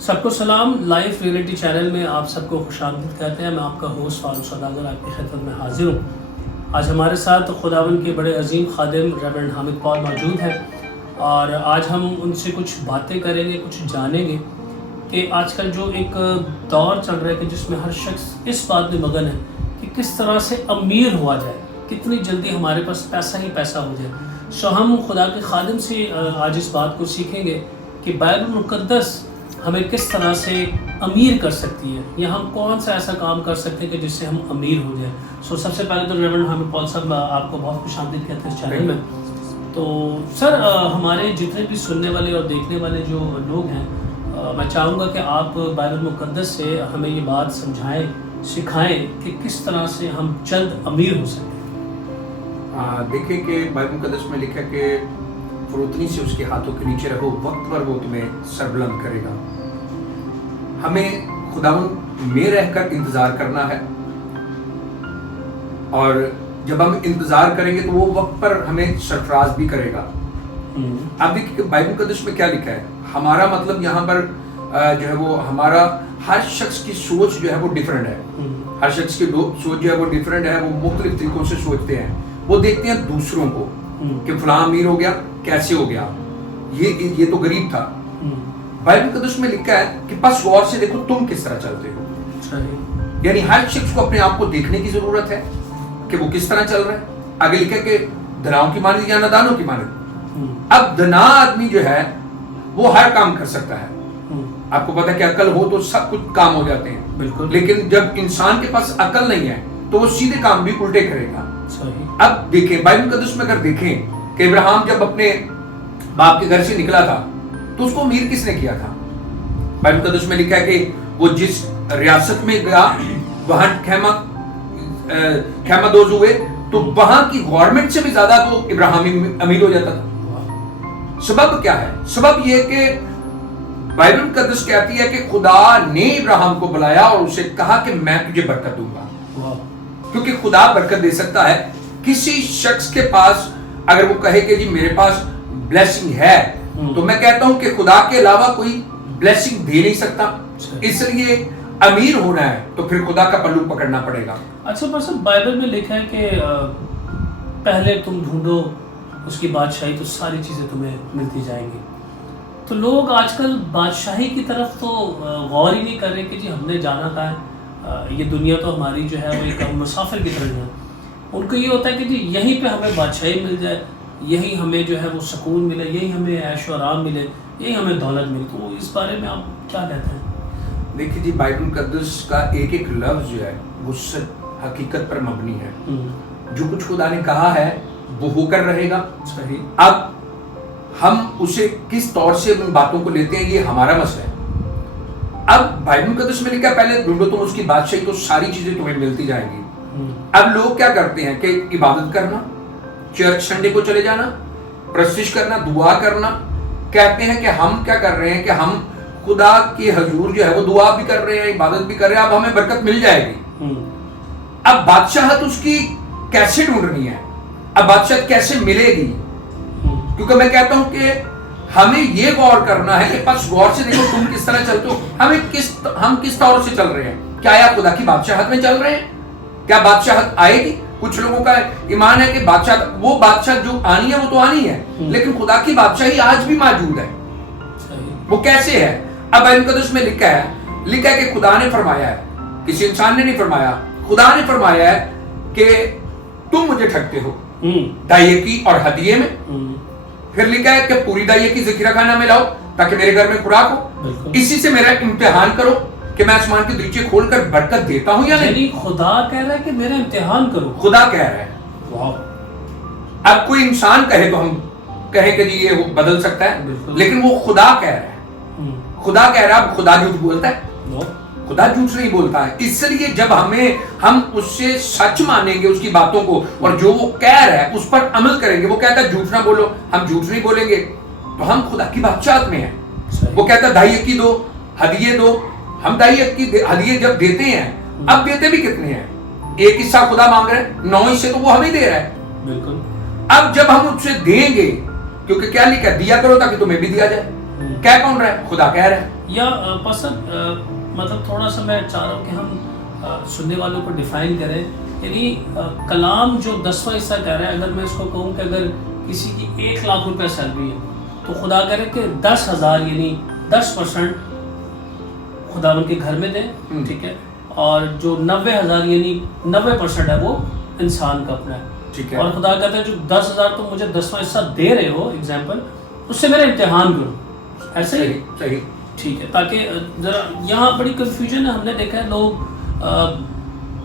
سب کو سلام. Life reality channel میں آپ سب کو خوش آمدید کہتے ہیں. میں آپ کا ہوسٹ فاروق سوداگر آپ کی خدمت میں حاضر ہوں. آج ہمارے ساتھ خداوند کے بڑے عظیم خادم ریورنڈ حامد پال موجود ہیں اور آج ہم ان سے کچھ باتیں کریں گے, کچھ جانیں گے کہ آج کل جو ایک دور چل رہا ہے کہ جس میں ہر شخص اس بات میں مگن ہے کہ کس طرح سے امیر ہوا جائے, کتنی جلدی ہمارے پاس پیسہ ہی پیسہ ہو جائے. ہم خدا کے خادم سے آج اس بات کو سیکھیں گے کہ بائبل مقدس ہمیں کس طرح سے امیر کر سکتی ہے, یا ہم کون سا ایسا کام کر سکتے ہیں کہ جس سے ہم امیر ہو جائیں. سب سے پہلے تو ریورنڈ حامد پال صاحب آپ کو بہت خوش آمدید کہتے ہیں اس چینل میں. تو سر, ہمارے جتنے بھی سننے والے اور دیکھنے والے جو لوگ ہیں, میں چاہوں گا کہ آپ بائبل مقدس سے ہمیں یہ بات سمجھائیں, سکھائیں کہ کس طرح سے ہم جلد امیر ہو سکتے ہیں. دیکھیں کہ بائبل مقدس میں لکھا کہ فروتنی سے اس کے ہاتھوں کے نیچے رہو, وقت پر وہ تمہیں سربلند کرے گا. ہمیں خداوند میں رہ کر انتظار کرنا ہے, اور جب ہم انتظار کریں گے تو وہ وقت پر ہمیں سرفراز بھی کرے گا. آپ دیکھیں کہ بائبل مقدس میں کیا لکھا ہے. ہمارا مطلب یہاں پر جو ہے وہ ہمارا ہر شخص کی سوچ جو ہے وہ ڈیفرنٹ ہے. ہر شخص کی سوچ جو ہے وہ ڈیفرنٹ ہے. وہ مختلف طریقوں سے سوچتے ہیں. وہ دیکھتے ہیں دوسروں کو کہ فلاں امیر ہو گیا, کیسے ہو گیا, یہ تو غریب تھا. بائبل مقدس میں لکھا ہے کہ بس غور سے دیکھو تم کس طرح چلتے ہو. یعنی ہر شخص کو اپنے آپ کو دیکھنے کی ضرورت ہے کہ وہ کس طرح چل رہا ہے. آگے لکھا ہے کہ دناؤں کی مانند یا نادانوں کی مانند. اب دنا آدمی جو ہے وہ ہر کام کر سکتا ہے. آپ کو پتا ہے کہ عقل ہو تو سب کچھ کام ہو جاتے ہیں. بالکل. لیکن جب انسان کے پاس عقل نہیں ہے تو وہ سیدھے کام بھی الٹے کرے گا. اب دیکھیں بائبل مقدس میں اگر دیکھیں کہ ابراہیم جب اپنے باپ کے گھر سے نکلا تھا تو اس کو امیر کس نے کیا تھا. بائبل مقدس میں لکھا ہے کہ وہ جس ریاست میں گیا وہاں خیمہ دوز ہوئے تو وہاں کی گورنمنٹ سے بھی زیادہ تو ابراہیم امیر ہو جاتا تھا. سبب کیا ہے؟ سبب یہ کہ بائبل مقدس کہتی ہے کہ خدا نے ابراہیم کو بلایا اور اسے کہا کہ میں تجھے برکت دوں گا. کیونکہ خدا برکت دے سکتا ہے. کسی شخص کے پاس اگر وہ کہے کہ جی میرے پاس بلیسنگ ہے تو میں کہتا ہوں کہ خدا کے علاوہ کوئی بلیسنگ دے نہیں سکتا. اس لیے امیر ہونا ہے تو پھر خدا کا پلو پکڑنا پڑے گا. اچھا پرسن, بائبل میں لکھا ہے کہ پہلے تم ڈھونڈو اس کی بادشاہی تو ساری چیزیں تمہیں ملتی جائیں گی. تو لوگ آج کل بادشاہی کی طرف تو غور ہی نہیں کر رہے کہ جی ہم نے جانا کہاں ہے. یہ دنیا تو ہماری جو ہے وہ ایک مسافر کی طرح ہے. ان کو یہ ہوتا ہے کہ جی یہیں پہ ہمیں بادشاہی مل جائے, یہی ہمیں جو ہے وہ سکون ملے, یہی ہمیں عیش و آرام ملے, یہی ہمیں دولت ملے. تو اس بارے میں آپ کیا کہتے ہیں؟ دیکھیے جی بائبل مقدس کا ایک ایک لفظ جو ہے وہ حقیقت پر مبنی ہے. جو کچھ خدا نے کہا ہے وہ ہو کر رہے گا. صحیح. اب ہم اسے کس طور سے ان باتوں کو لیتے ہیں یہ ہمارا مسئلہ ہے. اب بائبل مقدس میں لکھا پہلے ڈھونڈو تم اس کی بادشاہی تو ساری چیزیں تمہیں ملتی جائیں گی. اب لوگ کیا کرتے ہیں کہ عبادت کرنا, چرچ سنڈے کو چلے جانا, پرستش کرنا, دعا کرنا, کہتے ہیں کہ ہم کیا کر رہے ہیں کہ ہم خدا کے حضور جو ہے وہ دعا بھی کر رہے ہیں, عبادت بھی کر رہے ہیں, اب ہمیں برکت مل جائے گی. اب بادشاہت اس کی کیسے ڈھونڈنی ہے, اب بادشاہت کیسے ملے گی؟ کیونکہ میں کہتا ہوں کہ ہمیں یہ غور کرنا ہے کہ بس غور سے دیکھو تم کس طرح چلتے ہو, ہم کس طور سے چل رہے ہیں. کیا یا خدا کی بادشاہت میں چل رہے ہیں؟ کیا بادشاہت آئے گی؟ کچھ لوگوں کا ایمان ہے کہ وہ بادشاہت جو آنی ہے وہ تو آنی ہے, لیکن خدا کی بادشاہی آج بھی موجود ہے. وہ کیسے ہے؟ اب بائبل مقدس میں لکھا ہے کہ خدا نے فرمایا ہے, کسی انسان نے نہیں فرمایا, خدا نے فرمایا ہے کہ تم مجھے ٹھگتے ہو دائیے کی اور ہدیے میں. پھر لکھا ہے کہ پوری دائیے کی ذخیرہ خانہ میں لاؤ تاکہ میرے گھر میں خوراک ہو. اسی سے میرا امتحان کرو کہ میں آسمان کے دریچے کھول کر برکت دیتا ہوں یا نہیں. خدا کہہ رہا ہے کہ میرا امتحان کرو. خدا کہہ رہا ہے. اب کوئی انسان کہے تو ہم کہیں کہ جی یہ بدل سکتا ہے, لیکن وہ خدا کہہ رہا ہے. خدا کہہ رہا ہے. اب خدا جھوٹ بولتا ہے؟ خدا جھوٹ نہیں بولتا ہے. اس لیے جب ہم اس سے سچ مانیں گے اس کی باتوں کو, اور جو وہ کہہ رہا ہے اس پر عمل کریں گے. وہ کہتا ہے جھوٹ نہ بولو, ہم جھوٹ نہیں بولیں گے تو ہم خدا کی بادشاہت میں ہیں. وہ کہتا ہے دائیے کی دو, ہدیے دو. ہم دائیے کی ہدیے جب دیتے ہیں, اب دیتے بھی کتنے ہیں؟ ایک حصہ خدا مانگ رہے ہیں, 9 حصے تو وہ ہمیں دے رہا ہے. بالکل. اب جب ہم اس سے دیں گے, کیونکہ کیا لکھا ہے, دیا کرو تاکہ تمہیں بھی دیا جائے. کیا کون رہا ہے؟ خدا کہہ رہا ہے. یا پسند مطلب تھوڑا سا میں چاہ رہا ہوں کہ ہم سننے والوں کو ڈیفائن کریں. یعنی کلام جو 10واں حصہ کہہ رہا ہے، اگر میں اس کو کہوں کہ اگر کسی کی 1 لاکھ روپے سیلری ہے تو خدا کرے کہ 10,000 یعنی 10% خداوند کے گھر میں دیں، ٹھیک ہے، اور جو 90,000 یعنی 90% ہے وہ انسان کا اپنا ہے، ٹھیک ہے. اور خدا کہتا ہے جو 10,000 تم مجھے 10واں حصہ دے رہے ہو ایگزامپل، اس سے میرا امتحان کرو. ایسے ہی صحیح ٹھیک ہے، تاکہ ذرا یہاں بڑی کنفیوژن ہے. ہم نے دیکھا ہے لوگ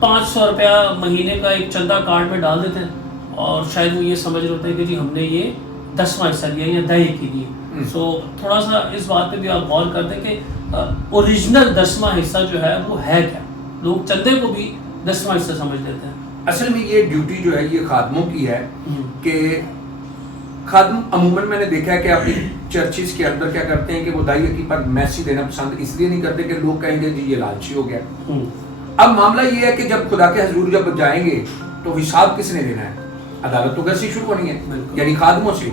500 روپیہ مہینے کا ایک چندہ کارڈ میں ڈال دیتے ہیں اور شاید وہ یہ سمجھ رہے ہوتے ہیں کہ جی ہم نے یہ 10واں حصہ دیا یا 10 کی دیے. سو تھوڑا سا اس بات پہ بھی آپ غور کر دیں کہ اوریجنل 10واں حصہ جو ہے وہ ہے کیا. لوگ چندے کو بھی 10واں حصہ سمجھ لیتے ہیں. اصل میں یہ ڈیوٹی جو ہے یہ خادموں کی ہے کہ خادم عموماً میں نے دیکھا ہے کہ اپنی چرچز کے اندر کیا کرتے ہیں کہ وہ دائی کی پر میسی دینا پسند اس لیے نہیں کرتے کہ لوگ کہیں گے جی یہ لالچی ہو گیا. اب معاملہ یہ ہے کہ جب خدا کے حضور جب جائیں گے تو حساب کس نے دینا ہے؟ عدالت تو کیسے شروع ہونی ہے؟ یعنی خادموں سے.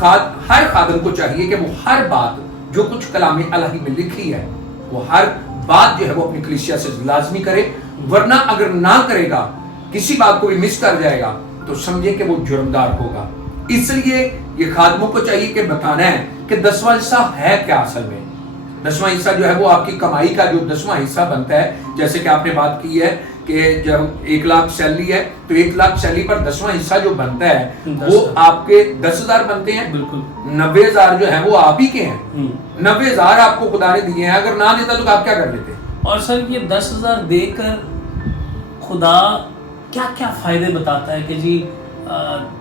ہر خادم کو چاہیے کہ وہ ہر بات جو کچھ کلام الہی میں لکھی ہے وہ ہر بات جو ہے وہ اپنی کلیسیا سے لازمی کرے، ورنہ اگر نہ کرے گا کسی بات کو بھی مس کر جائے گا تو سمجھے کہ وہ جرمدار ہوگا. اس لیے یہ خادموں کو چاہیے کہ بتانا ہے کہ 10واں حصہ ہے کیا. اصل میں 10واں حصہ جو ہے وہ آپ کی کمائی کا جو 10واں حصہ بنتا ہے، جیسے کہ آپ نے بات کی ہے کہ جب 1 لاکھ سیلری ہے تو 1 لاکھ سیلری پر 10واں حصہ جو بنتا ہے وہ آپ کے 10,000 بنتے ہیں. بالکل 90,000 جو ہیں وہ آپ ہی کے ہیں. 90,000 آپ کو خدا نے دیے ہیں، اگر نہ دیتا تو آپ کیا کر لیتے؟ اور سر یہ 10,000 دے کر خدا کیا کیا فائدے بتاتا ہے کہ جی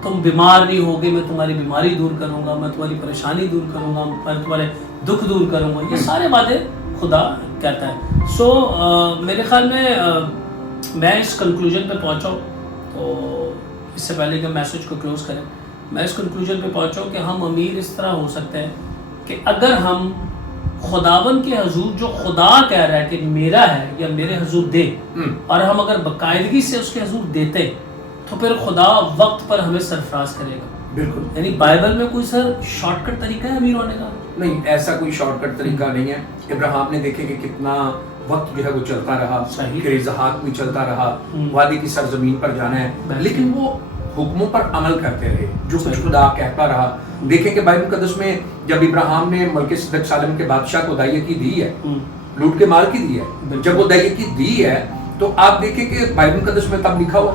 تم بیمار نہیں ہوگے، میں تمہاری بیماری دور کروں گا، میں تمہاری پریشانی دور کروں گا، میں تمہارے دکھ دور کروں گا. یہ سارے وعدے خدا کہتا ہے. سو میرے خیال میں اس کنکلوژن پہ پہنچا ہوں. تو اس سے پہلے کہ میسج کو کلوز کریں، میں اس کنکلوژن پہ پہنچا ہوں کہ ہم امیر اس طرح ہو سکتے ہیں کہ اگر ہم خداون کے حضور جو خدا کہہ رہا ہے کہ میرا ہے یا میرے حضور دے، اور ہم اگر باقاعدگی سے اس کے حضور دیتے تو پھر خدا وقت پر ہمیں سرفراز کرے گا. بالکل. یعنی بائبل میں کوئی سر شارٹ کٹ طریقہ ہے امیر ہونے کا؟ نہیں، ایسا کوئی شارٹ کٹ طریقہ نہیں ہے. ابراہیم نے دیکھے کہ کتنا وقت جو ہے وہ چلتا رہا، پھر اسحاق بھی چلتا رہا، وادی کی سرزمین پر جانا ہے، لیکن وہ حکموں پر عمل کرتے رہے جو کچھ خدا کہتا رہا. دیکھیں کہ بائبل مقدس میں جب ابراہیم نے ملک صدق سالم کے بادشاہ کو دائیکی دی ہے، لوٹ کے مال کی دی ہے، جب وہ دائیکی دی ہے تو آپ دیکھیں کہ بائبل مقدس میں تب لکھا ہوا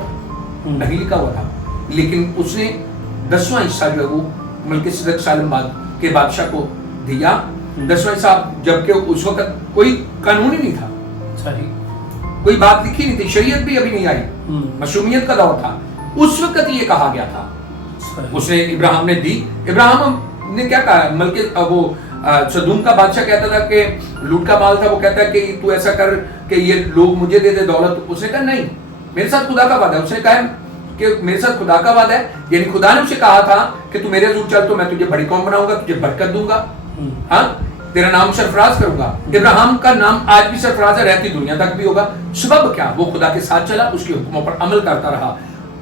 نہیں لکھا ہوا تھا، لیکن اس نے 10واں حصہ جو ہے وہ ملک صدق سالم کے بادشاہ کو دیا. 10واں حصہ جبکہ اس وقت کوئی قانون ہی نہیں تھا، کوئی بات لکھی نہیں تھی، شریعت بھی ابھی نہیں آئی، مشرومیت کا دور تھا. اس وقت یہ کہا گیا تھا، اس نے ابراہیم نے دی. ابراہیم نے کیا کہا؟ ملک وہ سدوم کا بادشاہ کہتا تھا کہ لوٹ کا مال تھا، وہ کہتا ہے کہ تو ایسا کر کہ یہ لوگ مجھے دے دے دولت. اس نے کہا نہیں، میرے ساتھ خدا کا وعدہ ہے. اس نے کہا کہ میرے ساتھ خدا کا وعدہ ہے، یعنی خدا نے اسے کہا تھا کہ تو میرے حضور چل تو میں تجھے بڑی قوم بناؤں گا، تجھے برکت دوں گا، ہاں تیرا نام سرفراز کروں گا. ابراہیم کا نام آج بھی سرفراز ہے، رہتی دنیا تک بھی ہوگا. سبب کیا؟ وہ خدا کے ساتھ چلا، اس کے حکموں پر عمل کرتا رہا.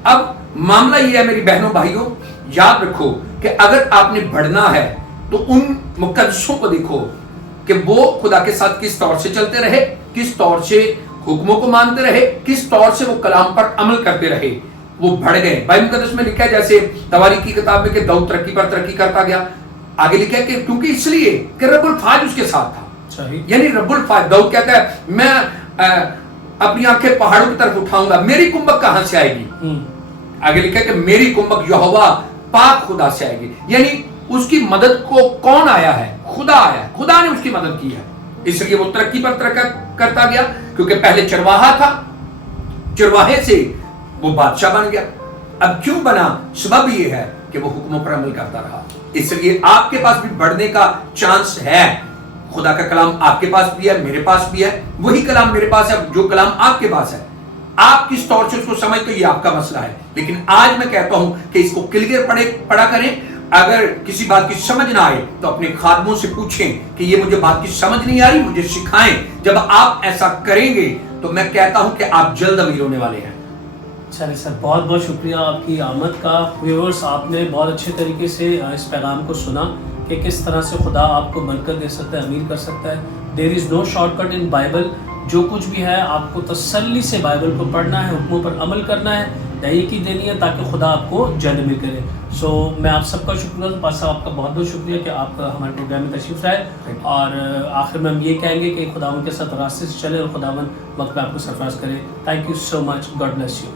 اب معاملہ یہ ہے میری بہنوں بھائیوں، یاد رکھو کہ اگر آپ نے بڑھنا ہے تو ان مقدسوں کو دیکھو کہ وہ خدا کے ساتھ کس طور سے چلتے رہے، کس طور سے حکموں کو مانتے رہے، کس طور سے وہ کلام پر عمل کرتے رہے. وہ بڑھ گئے. بائبل مقدس میں لکھا ہے جیسے تواریخ کی کتاب میں کہ داؤد ترقی پر ترقی کرتا گیا. آگے لکھا ہے کہ کیونکہ اس لیے کہ رب الفاظ اس کے ساتھ تھا. یعنی رب الفاظ، داؤد کہتا ہے میں اپنی آنکھیں پہاڑوں کی طرف اٹھاؤں گا، میری کمبک کہاں سے آئے گی؟ آگے لکھا ہے کہ میری کمبک یہوہ پاک خدا سے آئے گی. یعنی اس کی مدد کو کون آیا ہے؟ خدا آیا ہے، خدا نے اس کی مدد کی ہے. اس لیے وہ ترقی پر ترقی کرتا گیا، کیونکہ پہلے چرواہا تھا، چرواہے سے وہ بادشاہ بن گیا. اب کیوں بنا؟ سبب یہ ہے کہ وہ حکموں پر عمل کرتا رہا. اس لیے آپ کے پاس بھی بڑھنے کا چانس ہے. خدا کا کلام آپ کے پاس بھی ہے، میرے پاس بھی ہے. وہی کلام میرے پاس ہے جو کلام آپ کے پاس ہے. آپ کس طور سے اس کو سمجھتے ہو یہ آپ کا مسئلہ ہے، لیکن آج میں کہتا ہوں کہ اس کو کلیئر پڑھا کریں. اگر کسی بات کی سمجھ نہ آئے تو اپنے خادموں سے پوچھیں کہ یہ مجھے بات کی سمجھ نہیں آ رہی، مجھے سکھائیں. جب آپ ایسا کریں گے تو میں کہتا ہوں کہ آپ جلد امیر ہونے والے ہیں. چلے سر، بہت بہت شکریہ آپ کی آمد کا. ویورز، آپ نے بہت اچھے طریقے سے اس پیغام کو سنا کہ کس طرح سے خدا آپ کو برکت دے سکتا ہے، امیر کر سکتا ہے. دیر از نو شارٹ کٹ ان بائبل. جو کچھ بھی ہے آپ کو تسلی سے بائبل کو پڑھنا ہے, حکموں پر عمل کرنا ہے, دہی کی دینی ہے تاکہ خدا آپ کو جنت میں کرے. سو میں آپ سب کا شکر گزار ہوں. پاس صاحب آپ کا بہت بہت شکریہ کہ آپ ہمارے پروگرام میں تشریف لائے. اور آخر میں ہم یہ کہیں گے کہ خداوند کے ساتھ راستے سے چلے اور خداوند وقت پہ آپ کو سرفراز کرے. Thank you so much. God bless you.